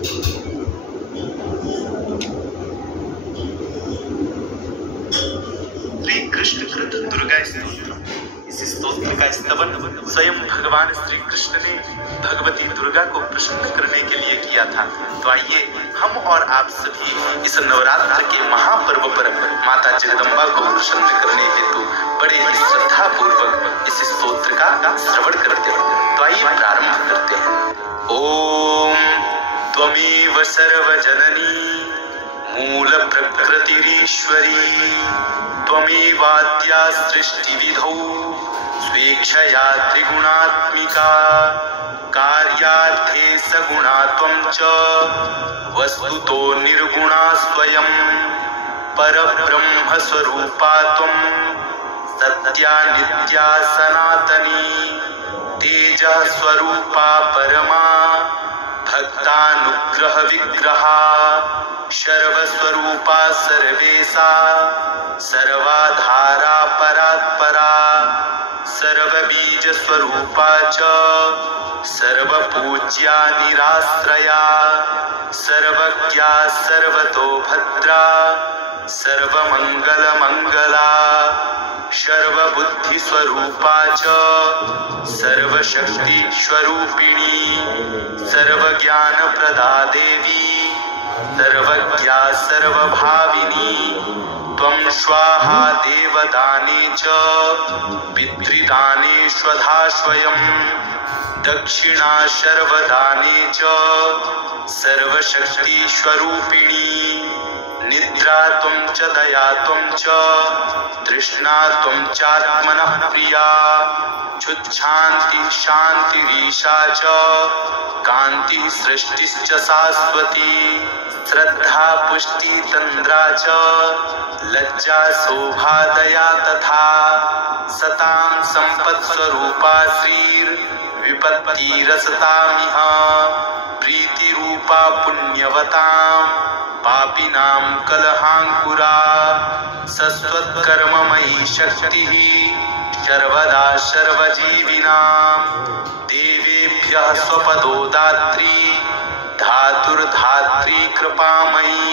श्री कृष्ण कृत दुर्गा स्तोत्र। इस स्तोत्र का स्तवन स्वयं भगवान श्री कृष्ण ने भगवती दुर्गा को प्रसन्न करने के लिए किया था। तो आइए हम और आप सभी इस नवरात्र के महापर्व पर माता जगदम्बा को प्रसन्न करने हेतु बड़े ही श्रद्धा पूर्वक इस स्तोत्र का श्रवण करते हैं। तो आइए प्रारंभ करते हैं। ओम त्वमेव सर्वजननी मूल प्रकृतिरीश्वरी त्वमेवाद्या सृष्टिविधौ स्वेच्छया त्रिगुणात्मिका कार्यार्थे सगुणा त्वं च वस्तुतो निर्गुणा स्वयं परब्रह्म स्वरूपा त्वं सत्या नित्या सनातनी तेजः स्वरूपा परमा भक्तानुग्रह विग्रहा सर्वस्वरूपा सर्वेशा सर्वाधारा परात्परा सर्वबीज स्वरूपा च सर्वपूज्या निराश्रया सर्वज्ञा सर्वतो भद्रा सर्वमंगल मंगला सर्वबुद्धि स्वरूपा च सर्वशक्ति स्वरूपिणी सर्वज्ञान प्रदा देवी सर्वज्ञा सर्वभाविनी त्वं स्वाहा देवदाने च पितृदाने स्वधा स्वयं दक्षिणा सर्वदाने च सर्वशक्ति स्वरूपिणी निद्रा त्वं च दया त्वं च तृष्णा त्वं चात्मनः प्रिया क्षुच्छान्ति शान्तिरीशा च कान्ति सृष्टिश्च शाश्वती श्रद्धा पुष्टि तन्द्रा च लज्जा शोभा दया तथा सतां संपत् स्वरूपा श्रीर् विपत्तिरसतामिह प्रीति रूपा पुण्यवतां पापिनां कलहांकुरा सस्वत्कर्ममयी शक्तिः सर्वदा सर्वजीविनां देवेभ्यः स्वपदो दात्री धातुर्धात्री कृपामयी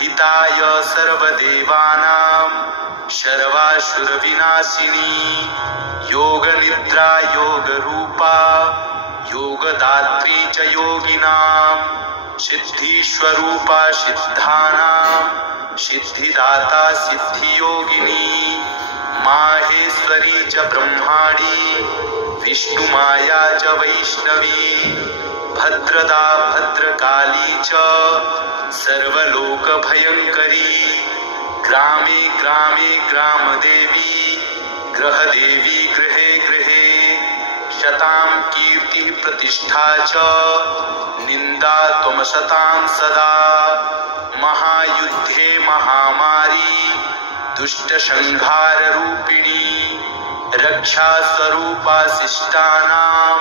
हिताय सर्वदेवानां सर्वासुरविनाशिनी योगनिद्रा योगरूपा योगदात्री च योगिनां सिद्धिस्वरूपा सिद्धानां सिद्धिदाता सिद्धियोगिनी माहेश्वरी च ब्रह्माणी विष्णुमाया च वैष्णवी भद्रदा भद्रकाली च सर्वलोकभयंकरी ग्रामे ग्रामे ग्रामदेवी गृहदेवी गृहे गृहे शतां कीर्तिः प्रतिष्ठा च निंदा त्वं शतां सदा महायुद्धे महामारी दुष्ट संहार रूपिणी रक्षा स्वरूपा शिष्टानां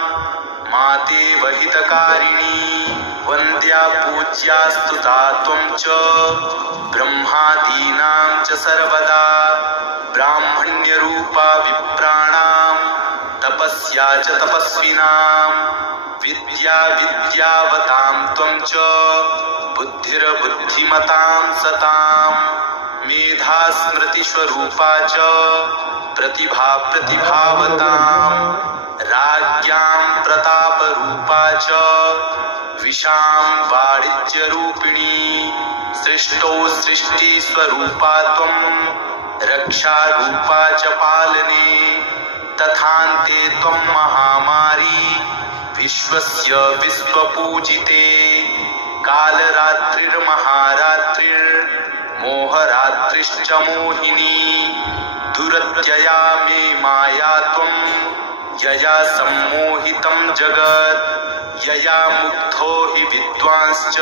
माते वहितकारिणी वन्द्या पूज्या स्तुता त्वं च ब्रह्मादीनां च सर्वदा ब्राह्मण्यरूपा विप्राणां तपस्या च तपस्विनां विद्या विद्यावतां त्वं च बुद्धिर्बुद्धिमतां सतां मेधा स्मृतिस्वरूपा च प्रतिभा प्रतिभावतां राज्ञां प्रतापरूपा च विशां वाणिज्यरूपिणी सृष्टौ सृष्टिस्वरूपा त्वं रक्षारूपा च पालने तथान्ते त्वं महामारी विश्वस्य विश्वपूजिते कालरात्रिर्महारात्रिर्मोहरात्रिश्च मोहिनी दुरत्यया मे माया त्वं यया सम्मोहितं जगत् यया मुग्धो हि विद्वांश्च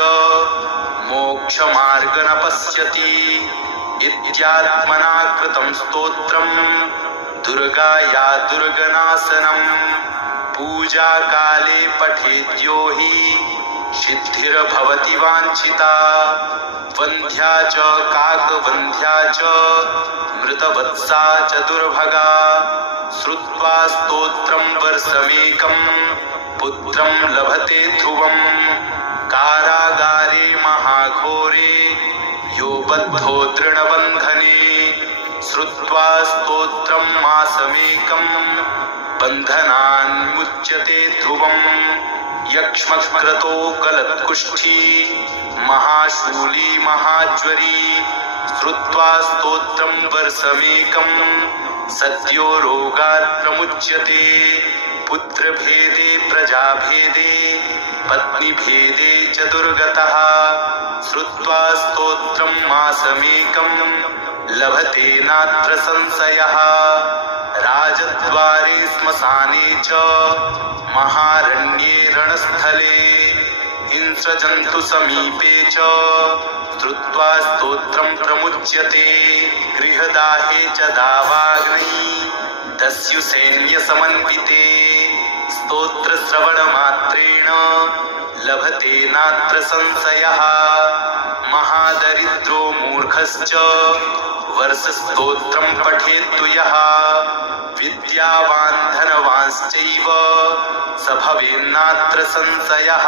मोक्षमार्ग न पश्यति इत्यात्मना कृतं स्तोत्रं दुर्गाया दुर्गनाशनं पूजा काले पठेद्यो हि सिद्धिर्भवति वाञ्छिता वन्ध्या च काकवन्ध्या च मृतवत्सा च दुर्भगा श्रुत्वा स्तोत्रं वर्षमेकं पुत्रं लभते ध्रुवं कारा उद्बद्धो तृणबन्धने श्रुत्वा स्तोत्रं मासमेकं बन्धनान्मुच्यते ध्रुवम् यक्ष्मक्रतो गलत्कुष्ठी महाशूली महाज्वरी श्रुत्वा स्तोत्रं वर्षमेकं सद्यो रोगात् प्रमुच्यते पुत्रभेदे प्रजाभेदे पत्नीभेदे च दुर्गतः श्रुत्वा स्तोत्रं मासमेकं लभते नात्र संशयः राजद्वारे श्मशाने च महारण्ये रणस्थले हिंस्रजन्तुसमीपे च श्रुत्वा स्तोत्रं प्रमुच्यते गृहदाहे च दावाग्नि दस्युसैन्यसमन्विते स्तोत्रश्रवणमात्रेण लभते नात्र संशयः महादरिद्रो मूर्खश्च वर्षस्तोत्रं पठेत्तु यः विद्यावान् धनवांश्चैव स भवेन्नात्र संशयः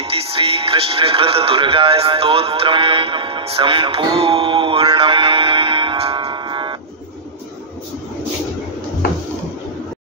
इति श्रीकृष्णकृत दुर्गा स्तोत्रं सम्पूर्णम्।